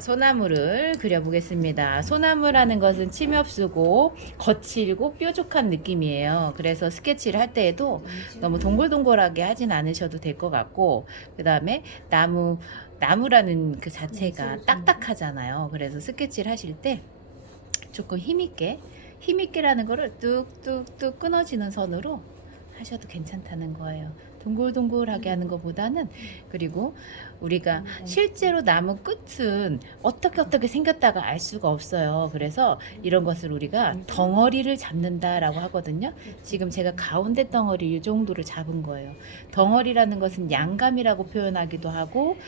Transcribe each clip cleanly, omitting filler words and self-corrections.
소나무를 그려보겠습니다. 소나무라는 것은 침 없고 거칠고 뾰족한 느낌이에요. 그래서 스케치를 할 때에도 너무 동글동글하게 하진 않으셔도 될 것 같고, 그 다음에 나무라는 그 자체가 딱딱하잖아요. 그래서 스케치를 하실 때 조금 힘있게라는 거를 뚝뚝뚝 끊어지는 선으로 하셔도 괜찮다는 거예요. 동글동글하게 하는 것보다는. 그리고 우리가 실제로 나무 끝은 어떻게 생겼다가 알 수가 없어요. 그래서 이런 것을 우리가 덩어리를 잡는다라고 하거든요. 지금 제가 가운데 덩어리 이 정도를 잡은 거예요. 덩어리라는 것은 양감이라고 표현하기도 하고,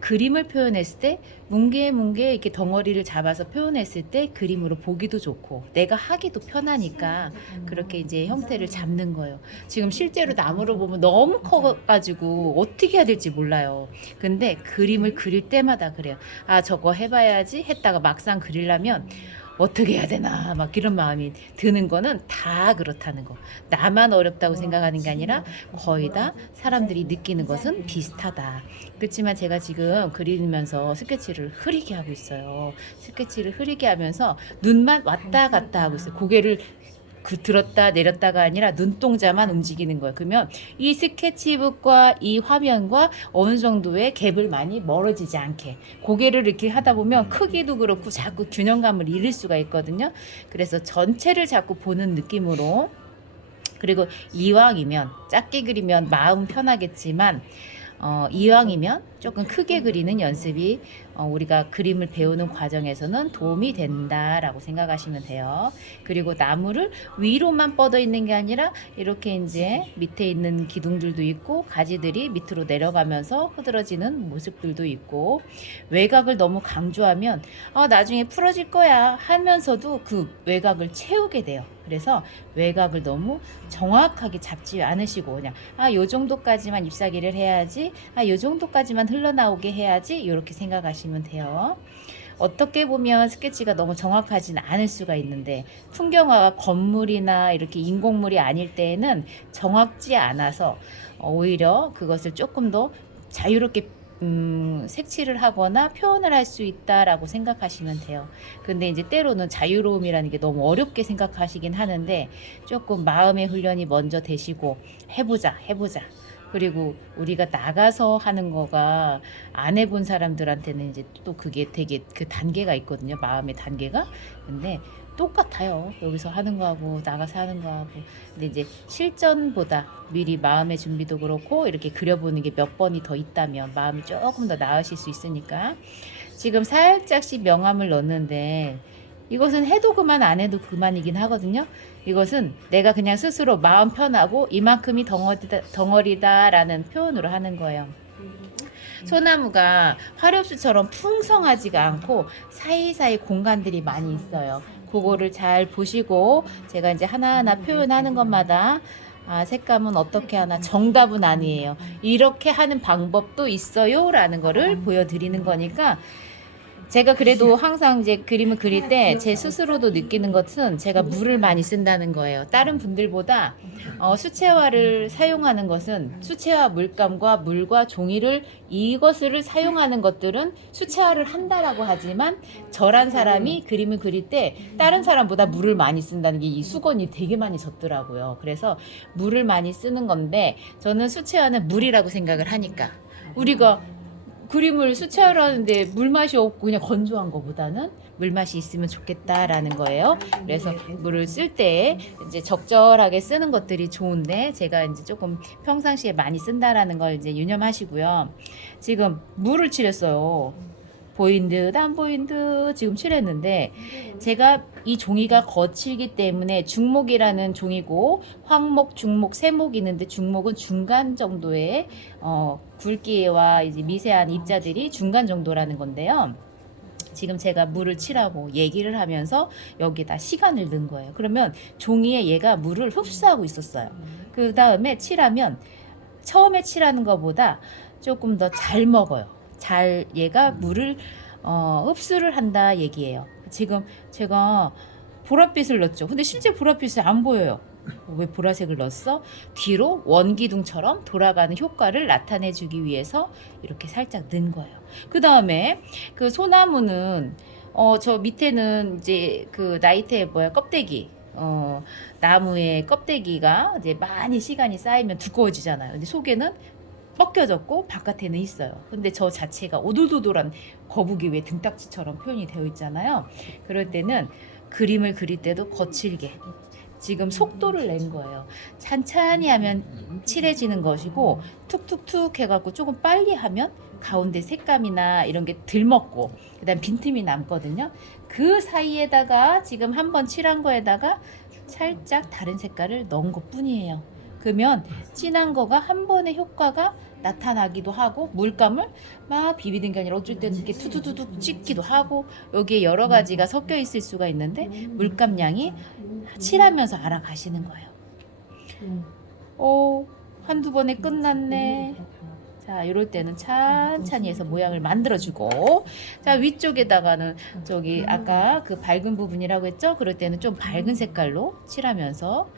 그림을 표현했을 때 뭉게뭉게 이렇게 덩어리를 잡아서 표현했을 때 그림으로 보기도 좋고 내가 하기도 편하니까 그렇게 이제 형태를 잡는 거예요. 지금 실제로 나무를 보면 너무 커가지고 어떻게 해야 될지 몰라요. 근데 그림을 그릴 때마다 그래요. 아, 저거 해봐야지 했다가 막상 그리려면 어떻게 해야 되나 막 이런 마음이 드는 거는 다 그렇다는 거. 나만 어렵다고 생각하는 게 아니라 거의 다 사람들이 느끼는 것은 비슷하다. 그렇지만 제가 지금 그리면서 스케치를 흐리게 하고 있어요. 스케치를 흐리게 하면서 눈만 왔다 갔다 하고 있어요. 고개를 들었다 내렸다가 아니라 눈동자만 움직이는 거예요. 그러면 이 스케치북과 이 화면과 어느 정도의 갭을 많이 멀어지지 않게 고개를 이렇게 하다 보면 크기도 그렇고 자꾸 균형감을 잃을 수가 있거든요. 그래서 전체를 자꾸 보는 느낌으로, 그리고 이왕이면 작게 그리면 마음 편하겠지만 이왕이면 조금 크게 그리는 연습이 우리가 그림을 배우는 과정에서는 도움이 된다라고 생각하시면 돼요. 그리고 나무를 위로만 뻗어 있는 게 아니라 이렇게 이제 밑에 있는 기둥들도 있고 가지들이 밑으로 내려가면서 흐드러지는 모습들도 있고, 외곽을 너무 강조하면 나중에 풀어질 거야 하면서도 그 외곽을 채우게 돼요. 그래서 외곽을 너무 정확하게 잡지 않으시고 그냥 요 정도까지만 잎사귀를 해야지, 요 정도까지만 흘러나오게 해야지, 이렇게 생각하시면 돼요. 어떻게 보면 스케치가 너무 정확하진 않을 수가 있는데 풍경화가 건물이나 이렇게 인공물이 아닐 때에는 정확지 않아서 오히려 그것을 조금 더 자유롭게 색칠을 하거나 표현을 할 수 있다라고 생각하시면 돼요. 근데 이제 때로는 자유로움이라는 게 너무 어렵게 생각하시긴 하는데 조금 마음의 훈련이 먼저 되시고 해보자. 그리고 우리가 나가서 하는 거가 안 해본 사람들한테는 이제 또 그게 되게 그 단계가 있거든요. 마음의 단계가. 근데 똑같아요. 여기서 하는 거하고 나가서 하는 거하고. 근데 이제 실전보다 미리 마음의 준비도 그렇고 이렇게 그려보는 게 몇 번이 더 있다면 마음이 조금 더 나으실 수 있으니까. 지금 살짝씩 명암을 넣는데 이것은 해도 그만 안 해도 그만이긴 하거든요. 이것은 내가 그냥 스스로 마음 편하고 이만큼이 덩어리다라는 표현으로 하는 거예요. 소나무가 화렵수처럼 풍성하지가 않고 사이사이 공간들이 많이 있어요. 그거를 잘 보시고 제가 이제 하나하나 표현하는 것마다 색감은 어떻게 하나 정답은 아니에요. 이렇게 하는 방법도 있어요 라는 거를 보여드리는 거니까, 제가 그래도 항상 이제 그림을 그릴 때 제 스스로도 느끼는 것은 제가 물을 많이 쓴다는 거예요. 다른 분들보다 수채화를 사용하는 것은 수채화 물감과 물과 종이를 이것을 사용하는 것들은 수채화를 한다라고 하지만 저란 사람이 그림을 그릴 때 다른 사람보다 물을 많이 쓴다는 게 이 수건이 되게 많이 젖더라고요. 그래서 물을 많이 쓰는 건데 저는 수채화는 물이라고 생각을 하니까, 우리가 그림을 수채화로 하는데 물맛이 없고 그냥 건조한 것보다는 물맛이 있으면 좋겠다라는 거예요. 그래서 물을 쓸 때 이제 적절하게 쓰는 것들이 좋은데 제가 이제 조금 평상시에 많이 쓴다라는 걸 이제 유념하시고요. 지금 물을 칠했어요. 보인 듯 안 보인 듯 지금 칠했는데, 제가 이 종이가 거칠기 때문에 중목이라는 종이고 황목, 중목, 세목이 있는데 중목은 중간 정도의 굵기와 이제 미세한 입자들이 중간 정도라는 건데요. 지금 제가 물을 칠하고 얘기를 하면서 여기다 시간을 넣은 거예요. 그러면 종이에 얘가 물을 흡수하고 있었어요. 그 다음에 칠하면 처음에 칠하는 것보다 조금 더 잘 먹어요. 잘 얘가 물을 흡수를 한다 얘기예요. 지금 제가 보랏빛을 넣었죠. 근데 실제 보랏빛이 안 보여요. 왜 보라색을 넣었어? 뒤로 원기둥처럼 돌아가는 효과를 나타내주기 위해서 이렇게 살짝 넣은 거예요. 그 다음에 그 소나무는 저 밑에는 이제 그 나이테 껍데기 나무의 껍데기가 이제 많이 시간이 쌓이면 두꺼워지잖아요. 근데 속에는 벗겨졌고 바깥에는 있어요. 근데 저 자체가 오돌도돌한 거북이 왜 등딱지처럼 표현이 되어 있잖아요. 그럴 때는 그림을 그릴 때도 거칠게 지금 속도를 낸 거예요. 찬찬히 하면 칠해지는 것이고 툭툭툭 해갖고 조금 빨리 하면 가운데 색감이나 이런 게 들먹고 그다음 빈틈이 남거든요. 그 사이에다가 지금 한번 칠한 거에다가 살짝 다른 색깔을 넣은 것 뿐이에요. 그러면 진한 거가 한 번의 효과가 나타나기도 하고 물감을 막 비비는 게 아니라 어쩔 때는 이렇게 투두두둑 찍기도 하고 여기에 여러 가지가 섞여 있을 수가 있는데 물감량이 칠하면서 알아가시는 거예요. 한두 번에 끝났네. 자, 이럴 때는 찬찬히 해서 모양을 만들어주고, 자, 위쪽에다가는 저기 아까 그 밝은 부분이라고 했죠? 그럴 때는 좀 밝은 색깔로 칠하면서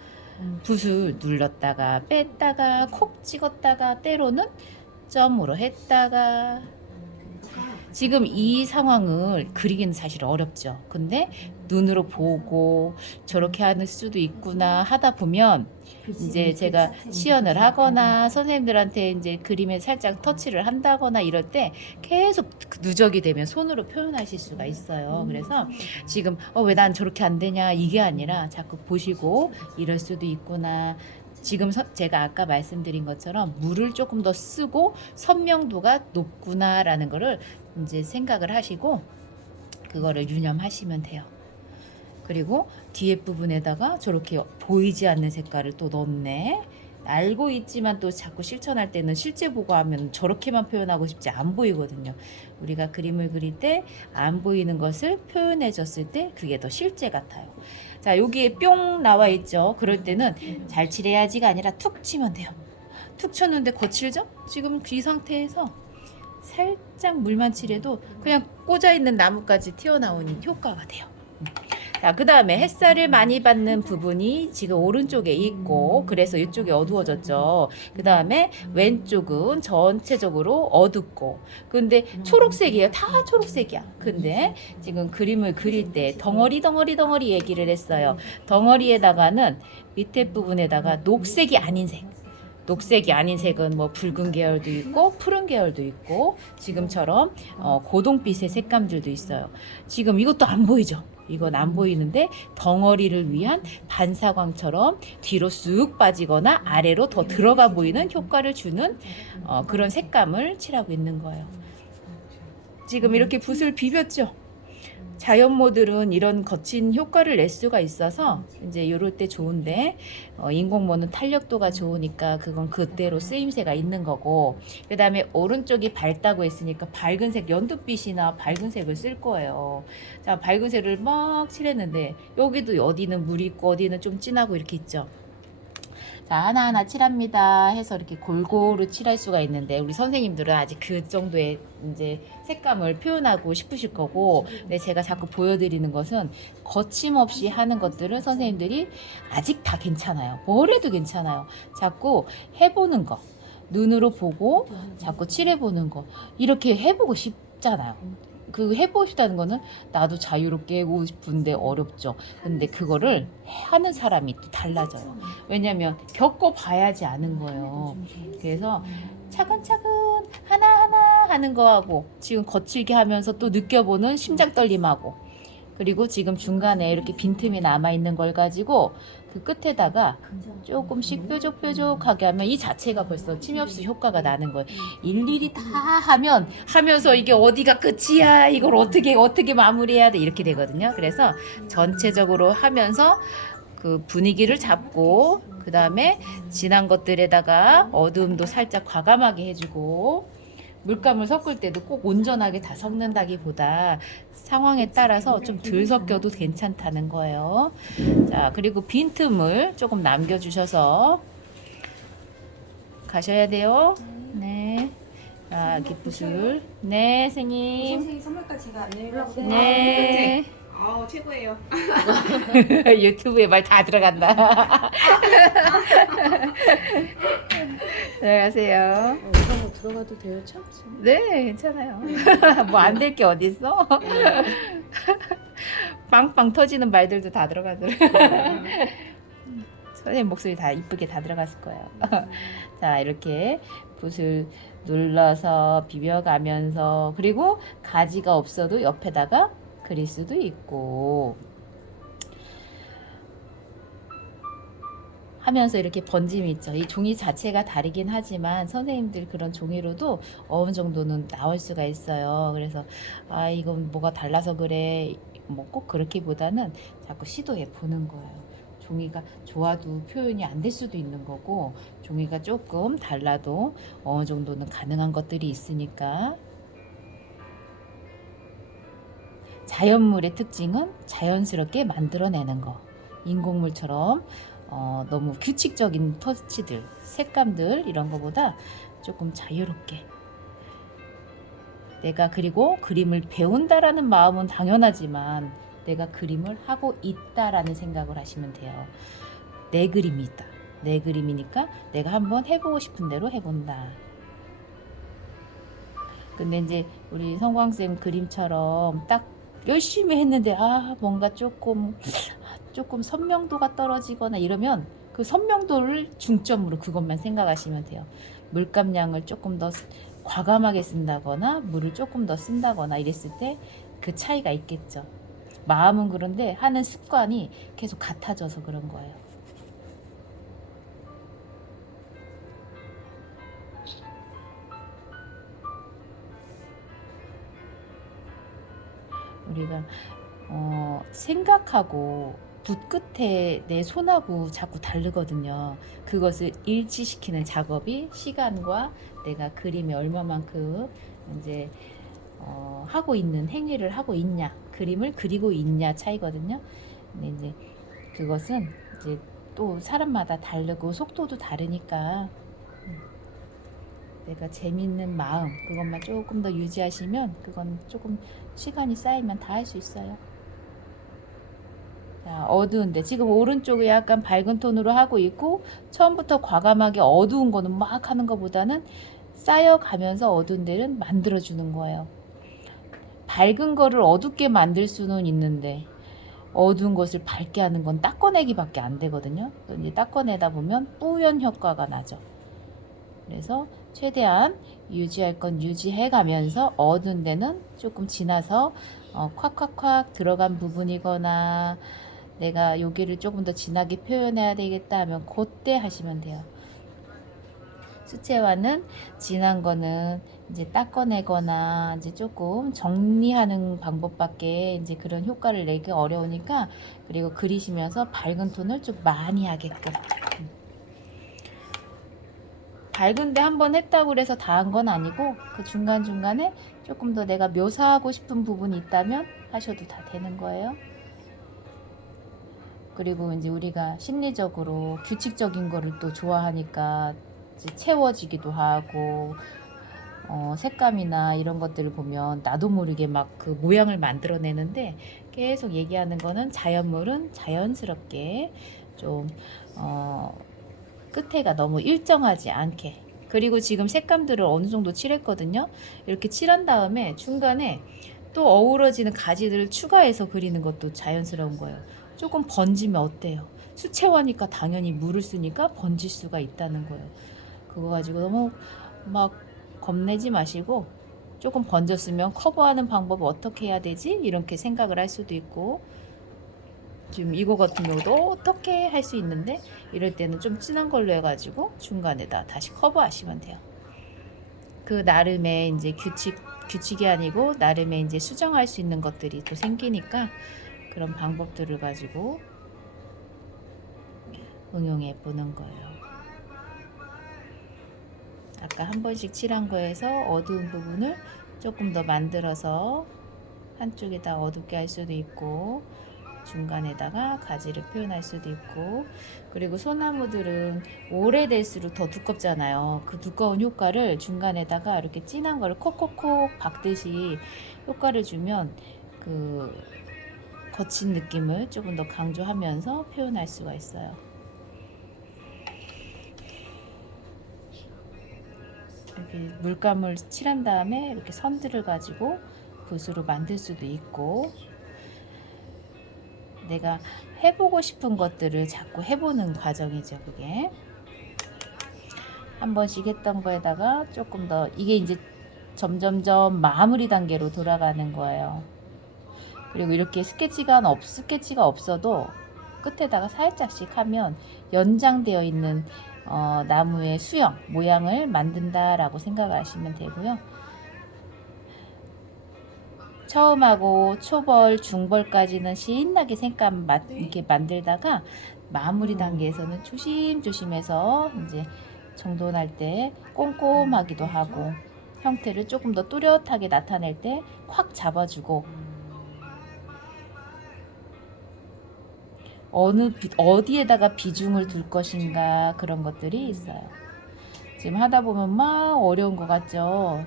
붓을 눌렀다가 뺐다가 콕 찍었다가 때로는 점으로 했다가 지금 이 상황을 그리기는 사실 어렵죠. 근데 눈으로 보고 저렇게 할 수도 있구나 하다 보면 이제 제가 시연을 하거나 선생님들한테 이제 그림에 살짝 터치를 한다거나 이럴 때 계속 누적이 되면 손으로 표현하실 수가 있어요. 그래서 지금 왜 난 저렇게 안 되냐 이게 아니라 자꾸 보시고 이럴 수도 있구나. 지금 제가 아까 말씀드린 것처럼 물을 조금 더 쓰고 선명도가 높구나라는 거를 이제 생각을 하시고 그거를 유념하시면 돼요. 그리고 뒤에 부분에다가 저렇게 보이지 않는 색깔을 또 넣네. 알고 있지만 또 자꾸 실천할 때는 실제 보고 하면 저렇게만 표현하고 싶지 안 보이거든요. 우리가 그림을 그릴 때 안 보이는 것을 표현해 줬을 때 그게 더 실제 같아요. 자, 여기에 뿅 나와 있죠. 그럴 때는 잘 칠해야지가 아니라 툭 치면 돼요. 툭 쳤는데 거칠죠? 지금 이 상태에서 살짝 물만 칠해도 그냥 꽂아 있는 나무까지 튀어나오는 효과가 돼요. 자, 그 다음에 햇살을 많이 받는 부분이 지금 오른쪽에 있고 그래서 이쪽이 어두워졌죠. 그 다음에 왼쪽은 전체적으로 어둡고 근데 초록색이에요. 다 초록색이야. 근데 지금 그림을 그릴 때 덩어리 얘기를 했어요. 덩어리에다가는 밑에 부분에다가 녹색이 아닌 색 녹색이 아닌 색은 뭐 붉은 계열도 있고 푸른 계열도 있고 지금처럼 고동빛의 색감들도 있어요. 지금 이것도 안 보이죠? 이건 안 보이는데 덩어리를 위한 반사광처럼 뒤로 쑥 빠지거나 아래로 더 들어가 보이는 효과를 주는 그런 색감을 칠하고 있는 거예요. 지금 이렇게 붓을 비볐죠? 자연모들은 이런 거친 효과를 낼 수가 있어서 이제 이럴 때 좋은데 인공모는 탄력도가 좋으니까 그건 그대로 쓰임새가 있는 거고 그 다음에 오른쪽이 밝다고 했으니까 밝은색 연두빛이나 밝은색을 쓸 거예요. 자, 밝은색을 막 칠했는데 여기도 어디는 물이 있고 어디는 좀 진하고 이렇게 있죠. 자, 하나하나 칠합니다 해서 이렇게 골고루 칠할 수가 있는데 우리 선생님들은 아직 그 정도의 이제 색감을 표현하고 싶으실 거고 근데 제가 자꾸 보여드리는 것은 거침없이 하는 것들은 선생님들이 아직 다 괜찮아요. 뭘 해도 괜찮아요. 자꾸 해보는 거 눈으로 보고 자꾸 칠해보는 거 이렇게 해보고 싶잖아요. 그 해보고 싶다는 거는 나도 자유롭게 해보고 싶은데 어렵죠. 근데 그거를 하는 사람이 또 달라져요. 왜냐면 겪어봐야지 아는 거예요. 그래서 차근차근 하나하나 하는 거하고 지금 거칠게 하면서 또 느껴보는 심장 떨림하고 그리고 지금 중간에 이렇게 빈틈이 남아있는 걸 가지고 그 끝에다가 조금씩 뾰족뾰족하게 하면 이 자체가 벌써 침엽수 효과가 나는 거예요. 일일이 다 하면서 이게 어디가 끝이야 이걸 어떻게 마무리해야 돼 이렇게 되거든요. 그래서 전체적으로 하면서 그 분위기를 잡고 그 다음에 진한 것들에다가 어두움도 살짝 과감하게 해주고 물감을 섞을 때도 꼭 온전하게 다 섞는다기보다 상황에 따라서 좀 덜 섞여도 괜찮다는 거예요. 자, 그리고 빈틈을 조금 남겨주셔서 가셔야 돼요. 네. 자, 깃붓을. 네, 선생님. 선생님 선물까지 제가 안내해 주세요. 네. 최고예요. 유튜브에 말 다 들어간다. 안녕하세요. 이런 거 들어가도 돼요, 참? 네, 괜찮아요. 뭐 안 될 게 어딨어? 빵빵 터지는 말들도 다 들어가더라. 선생님 목소리 다 이쁘게 다 들어갔을 거예요. 자, 이렇게 붓을 눌러서 비벼가면서, 그리고 가지가 없어도 옆에다가 그릴 수도 있고 하면서 이렇게 번짐이 있죠. 이 종이 자체가 다르긴 하지만 선생님들 그런 종이로도 어느 정도는 나올 수가 있어요. 그래서 이건 뭐가 달라서 그래, 뭐 꼭 그렇기보다는 자꾸 시도해 보는 거예요. 종이가 좋아도 표현이 안 될 수도 있는 거고, 종이가 조금 달라도 어느 정도는 가능한 것들이 있으니까. 자연물의 특징은 자연스럽게 만들어내는 거. 인공물처럼 너무 규칙적인 터치들, 색감들 이런 거보다 조금 자유롭게. 내가 그리고 그림을 배운다라는 마음은 당연하지만 내가 그림을 하고 있다라는 생각을 하시면 돼요. 내 그림이 있다. 내 그림이니까 내가 한번 해보고 싶은 대로 해본다. 근데 이제 우리 성광쌤 그림처럼 딱 열심히 했는데 뭔가 조금 선명도가 떨어지거나 이러면 그 선명도를 중점으로 그것만 생각하시면 돼요. 물감량을 조금 더 과감하게 쓴다거나 물을 조금 더 쓴다거나 이랬을 때 그 차이가 있겠죠. 마음은 그런데 하는 습관이 계속 같아져서 그런 거예요. 우리가 생각하고 붓 끝에 내 손하고 자꾸 다르거든요. 그것을 일치시키는 작업이 시간과 내가 그림에 얼마만큼 이제 하고 있는 행위를 하고 있냐, 그림을 그리고 있냐 차이거든요. 근데 이제 그것은 이제 또 사람마다 다르고 속도도 다르니까 내가 재밌는 마음 그것만 조금 더 유지하시면 그건 조금 시간이 쌓이면 다 할 수 있어요. 자, 어두운데 지금 오른쪽에 약간 밝은 톤으로 하고 있고 처음부터 과감하게 어두운 거는 막 하는 것보다는 쌓여가면서 어두운 데는 만들어주는 거예요. 밝은 거를 어둡게 만들 수는 있는데 어두운 것을 밝게 하는 건 닦아내기밖에 안 되거든요. 이제 닦아내다 보면 뿌연 효과가 나죠. 그래서 최대한 유지할 건 유지해 가면서 어두운 데는 조금 지나서 콱콱콱 들어간 부분이거나 내가 여기를 조금 더 진하게 표현해야 되겠다 하면 그때 하시면 돼요. 수채화는 진한 거는 이제 닦아내거나 이제 조금 정리하는 방법밖에 이제 그런 효과를 내기 어려우니까, 그리고 그리시면서 밝은 톤을 좀 많이 하게끔. 밝은데 한번 했다고 그래서 다 한 건 아니고 그 중간중간에 조금 더 내가 묘사하고 싶은 부분이 있다면 하셔도 다 되는 거예요. 그리고 이제 우리가 심리적으로 규칙적인 거를 또 좋아하니까 이제 채워지기도 하고 색감이나 이런 것들을 보면 나도 모르게 막 그 모양을 만들어내는데, 계속 얘기하는 거는 자연물은 자연스럽게 좀 끝에가 너무 일정하지 않게. 그리고 지금 색감들을 어느 정도 칠했거든요. 이렇게 칠한 다음에 중간에 또 어우러지는 가지들을 추가해서 그리는 것도 자연스러운 거예요. 조금 번지면 어때요? 수채화니까 당연히 물을 쓰니까 번질 수가 있다는 거예요. 그거 가지고 너무 막 겁내지 마시고, 조금 번졌으면 커버하는 방법 어떻게 해야 되지? 이렇게 생각을 할 수도 있고, 지금 이거 같은 경우도 어떻게 할 수 있는데 이럴 때는 좀 진한 걸로 해가지고 중간에다 다시 커버하시면 돼요. 그 나름의 이제 규칙이 아니고 나름의 이제 수정할 수 있는 것들이 또 생기니까 그런 방법들을 가지고 응용해 보는 거예요. 아까 한 번씩 칠한 거에서 어두운 부분을 조금 더 만들어서 한쪽에다 어둡게 할 수도 있고 중간에다가 가지를 표현할 수도 있고, 그리고 소나무들은 오래될수록 더 두껍잖아요. 그 두꺼운 효과를 중간에다가 이렇게 진한 거를 콕콕콕 박듯이 효과를 주면 그 거친 느낌을 조금 더 강조하면서 표현할 수가 있어요. 이렇게 물감을 칠한 다음에 이렇게 선들을 가지고 붓으로 만들 수도 있고, 내가 해보고 싶은 것들을 자꾸 해보는 과정이죠. 그게 한 번씩 했던 거에다가 조금 더, 이게 이제 점점점 마무리 단계로 돌아가는 거예요. 그리고 이렇게 스케치가 없어도 끝에다가 살짝씩 하면 연장되어 있는 나무의 수영 모양을 만든다라고 생각하시면 되고요. 처음하고 초벌, 중벌까지는 신나게 색감 이렇게 만들다가 마무리 단계에서는 조심조심해서 이제 정돈할 때 꼼꼼하기도 하고, 형태를 조금 더 뚜렷하게 나타낼 때 콱 잡아주고, 어디에다가 비중을 둘 것인가, 그런 것들이 있어요. 지금 하다 보면 막 어려운 것 같죠.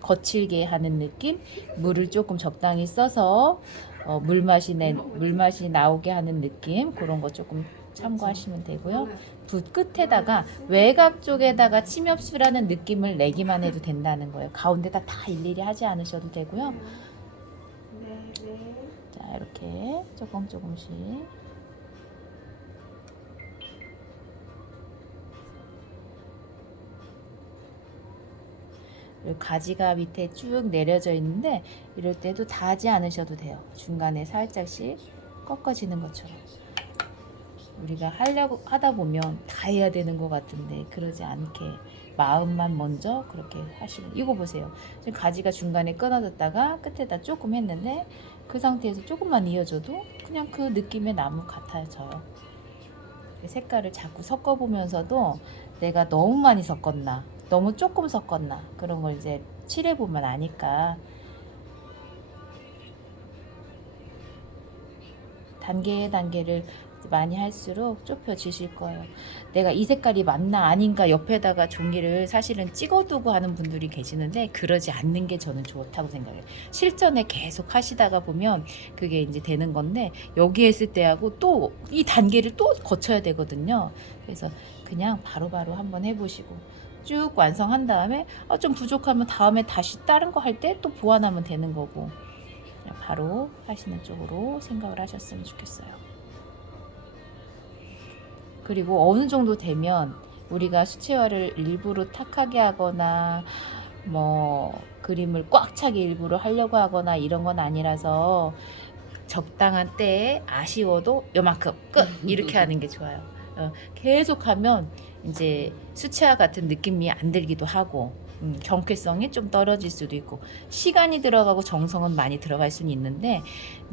거칠게 하는 느낌, 물을 조금 적당히 써서 물맛이 나오게 하는 느낌, 그런 거 조금 참고하시면 되고요. 붓 끝에다가 외곽 쪽에다가 침엽수라는 느낌을 내기만 해도 된다는 거예요. 가운데다 다 일일이 하지 않으셔도 되고요. 자, 이렇게 조금씩. 가지가 밑에 쭉 내려져 있는데, 이럴 때도 다 하지 않으셔도 돼요. 중간에 살짝씩 꺾어지는 것처럼. 우리가 하다 보면 다 해야 되는 것 같은데 그러지 않게 마음만 먼저 그렇게 하시고, 이거 보세요. 지금 가지가 중간에 끊어졌다가 끝에다 조금 했는데 그 상태에서 조금만 이어져도 그냥 그 느낌의 나무 같아져요. 색깔을 자꾸 섞어보면서도 내가 너무 많이 섞었나, 너무 조금 섞었나, 그런 걸 이제 칠해보면 아니까. 단계를 많이 할수록 좁혀지실 거예요. 내가 이 색깔이 맞나 아닌가 옆에다가 종이를 사실은 찍어두고 하는 분들이 계시는데, 그러지 않는 게 저는 좋다고 생각해요. 실전에 계속 하시다가 보면 그게 이제 되는 건데, 여기 했을 때하고 또 이 단계를 또 거쳐야 되거든요. 그래서 그냥 바로바로 한번 해보시고 쭉 완성한 다음에 좀 부족하면 다음에 다시 다른 거 할 때 또 보완하면 되는 거고, 바로 하시는 쪽으로 생각을 하셨으면 좋겠어요. 그리고 어느 정도 되면 우리가 수채화를 일부러 탁하게 하거나 뭐 그림을 꽉 차게 일부러 하려고 하거나 이런 건 아니라서, 적당한 때에 아쉬워도 요만큼 끝, 이렇게 하는 게 좋아요. 계속하면 이제 수채화 같은 느낌이 안 들기도 하고, 경쾌성이 좀 떨어질 수도 있고, 시간이 들어가고 정성은 많이 들어갈 수는 있는데,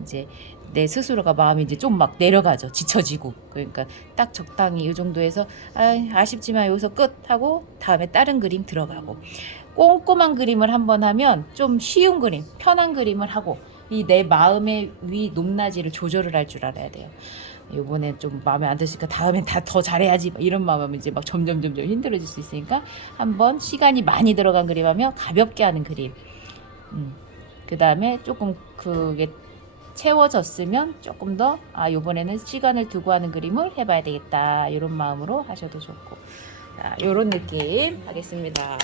이제 내 스스로가 마음이 이제 좀 막 내려가죠. 지쳐지고. 그러니까 딱 적당히 이 정도에서 아쉽지만 여기서 끝 하고 다음에 다른 그림 들어가고, 꼼꼼한 그림을 한번 하면 좀 쉬운 그림, 편한 그림을 하고, 이 내 마음의 위 높낮이를 조절을 할 줄 알아야 돼요. 요번에 좀 마음에 안 드시니까 다음엔 다 더 잘해야지, 이런 마음은 이제 막 점점 힘들어질 수 있으니까, 한번 시간이 많이 들어간 그림 하면 가볍게 하는 그림, 그 다음에 조금 그게 채워졌으면 조금 더 요번에는 시간을 두고 하는 그림을 해봐야 되겠다, 이런 마음으로 하셔도 좋고, 이런 느낌 하겠습니다.